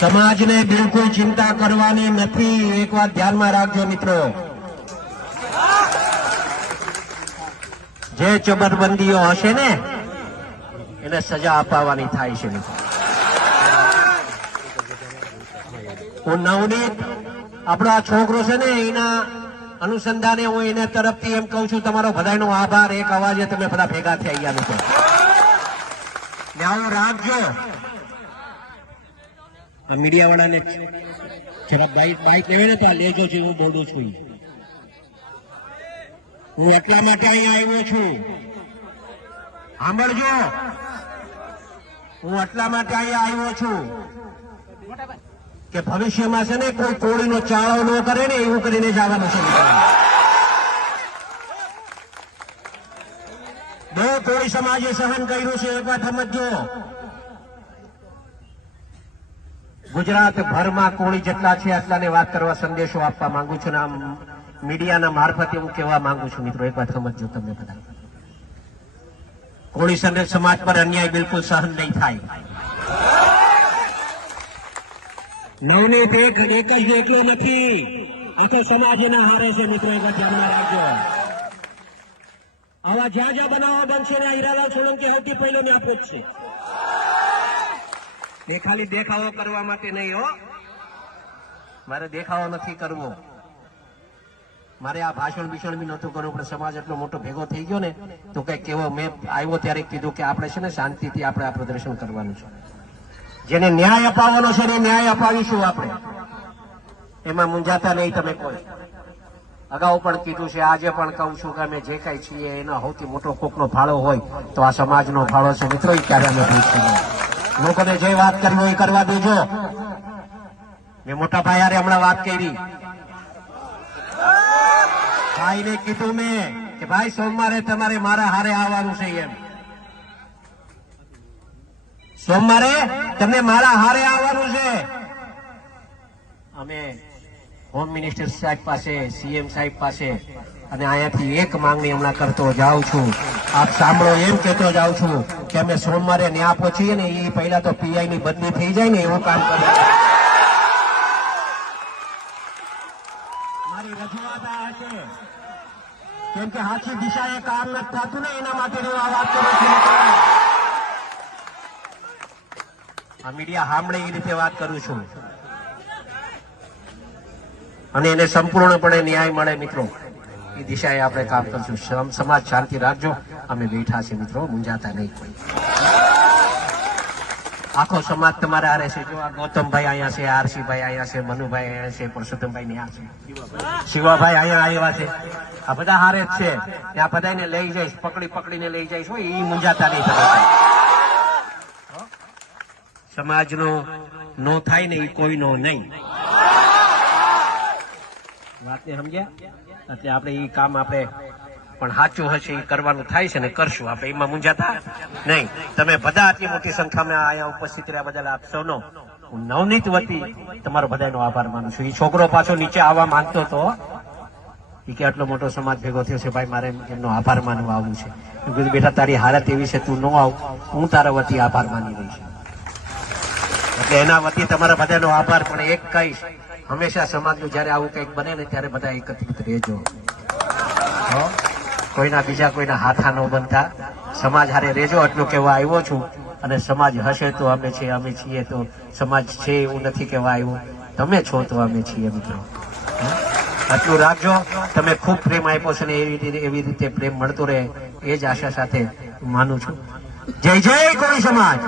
સમાજને બિલકુલ ચિંતા કરવાની નથી. એક વાત ધ્યાનમાં રાખજો મિત્રો, જે ચબરબંધીઓ હશે ને એને સજા અપાવવાની થાય છે મિત્રો. હું નવનીત આપણો આ છોકરો છે ને એના અનુસંધાને હું એને તરફથી એમ કહું છું, તમારો બધાનો આભાર. એક અવાજે તમે બધા ભેગા થઈ ગયા મિત્રો. ને આવું રાખજો. મીડિયા વાળાને જરા બાઈક લેવે ને તો આ લેજો છે, હું બોલું છું. હું એટલા માટે અહીંયા આવ્યો છું, સાંભળજો. હું એટલા માટે અહીંયા આવ્યો છું કે ભવિષ્યમાં છે ને કોઈ કોળીનો ચાળો ન કરે ને એવું કરીને જવાનું છે. બહુ કોળી સમાજે સહન કર્યું છે, એક વાત સમજો. ગુજરાત ભરમાં કોળી જેટલા છે એટલાને વાત કરવા સંદેશો આપવા માંગુ છું. આમ મીડિયાના મારફતે હું કહેવા માંગુ છું મિત્રો, એક વાત સમજો તમે બધા. કોળી સમાજ પર અન્યાય બિલકુલ સહન નહીં થાય. નવનીત એક જ એકલો નથી, આખો સમાજ એના હારે છે મિત્રો. એક વાત ધ્યાનમાં રાખજો. આવા જ્યાં જ્યાં બનાવો બનશે ને હીરાલાલ સોલંકી સૌથી પહેલો ને આપે જ છે. એ ખાલી દેખાવો કરવા માટે નહીં હો, મારે દેખાવો નથી કરવો. મારે આ ભાષણ ભીષણ બી નહોતું કરવું, પણ સમાજ એટલો મોટો ભેગો થઈ ગયો ને તો કઈક કેવો મેં આવ્યો ત્યારે કીધું કે આપણે છે ને શાંતિથી આપણે આ પ્રદર્શન કરવાનું છે. જેને ન્યાય અપાવવાનો છે ને ન્યાય અપાવીશું આપણે, એમાં મૂંઝાતા નહીં તમે કોઈ. અગાઉ પણ કીધું છે, આજે પણ કહું છું કે અમે જે કઈ છીએ એનો સૌથી મોટો કોકનો ફાળો હોય તો આ સમાજનો ફાળો છે મિત્રો. એ ક્યારે અમે ભૂલશું નહીં. લોકોને જે વાત કરવી હોય એ કરવા દેજો. મેં મોટા ભાઈ હારે હમણાં વાત કરી, ભાઈને કીધું મેં કે ભાઈ સોમવારે તમારે મારા હારે આવવાનું છે. એમ સોમવારે તમને મારા હારે આવવાનું છે. અમે હોમ મિનિસ્ટર સાહેબ પાસે, સીએમ સાહેબ પાસે અને અહીંયાથી એક માંગણી હમણાં કરતો જાઉં છું. આપ સાંભળો, એમ કહેતો જાઉં છું કે અમે સોમવારે ન્યા પહોંચીએ ને એ પહેલા તો પીઆઈ ની બદલી થઈ જાય ને એવું કામ કરીએ. મારી રજૂઆત આ હશે, કેમ કે સાચી દિશાએ કામ નથી થતું ને એના માટે હું આ વાત કરું છું. આ મીડિયા સાંભળે એ રીતે વાત કરું છું અને એને સંપૂર્ણપણે ન્યાય મળે મિત્રો, એ દિશાએ આપણે કામ કરશું. સમાજ શાંતિ રાખજો, અમે બેઠા છે મિત્રો, મૂંઝાતા નહીં કોઈ. આખો સમાજ તમારે હારે છે. જો આ ગૌતમભાઈ અહીંયા છે, આરસીભાઈ અહીંયા છે, મનુભાઈ અહીંયા છે, પરસોત્તમભાઈ ત્યાં છે, શિવાભાઈ અહીંયા આવ્યા છે. આ બધા હારે જ છે. ત્યાં બધાને લઈ જઈશ, પકડીને લઈ જઈશ. હોય એ મૂંઝાતા નહીં તમે. સમાજનો નો થાય ને એ કોઈનો નહીં. વાતને સમજ્યા? એટલે આપણે એ કામ આપણે પણ સાચું હશે એ કરવાનું થાય છે ને કરશું આપણે, એમાં મૂંઝાતા નહીં. તમે બધા આટલી મોટી સંખ્યામાં અહીંયા ઉપસ્થિત રહ્યા બદલ આપ સૌનો હું નવનીત વતી તમારો બધાનો આભાર માનું છું. એ છોકરો પાછો નીચે આવવા માંગતો હતો, એ કે આટલો મોટો સમાજ ભેગો થયો છે ભાઈ, મારે એમનો આભાર માનવા આવવું છે. કીધું બેટા તારી હાલત એવી છે, તું ન આવ, હું તારા વતી આભાર માની રહી છું. એટલે એના વતી તમારા બધાનો આભાર. પણ એક કહીશ, હંમેશા સમાજનું જયારે આવું કંઈક બને ને ત્યારે બધા એકત્રિત રહેજો. કોઈના બીજા કોઈના હાથા ન બનતા, સમાજ હારે રહેજો. એટલું કહેવા આવ્યો છું. અને સમાજ હશે તો અમે છીએ, અમે છીએ તો સમાજ છે એવું નથી કહેવા આવ્યું. તમે છો તો અમે છીએ મિત્રો. આટલું રાખજો. તમે ખૂબ પ્રેમ આપ્યો છે ને એવી રીતે પ્રેમ મળતો રહે એ જ આશા સાથે માનું છું. જય જય કોળી સમાજ.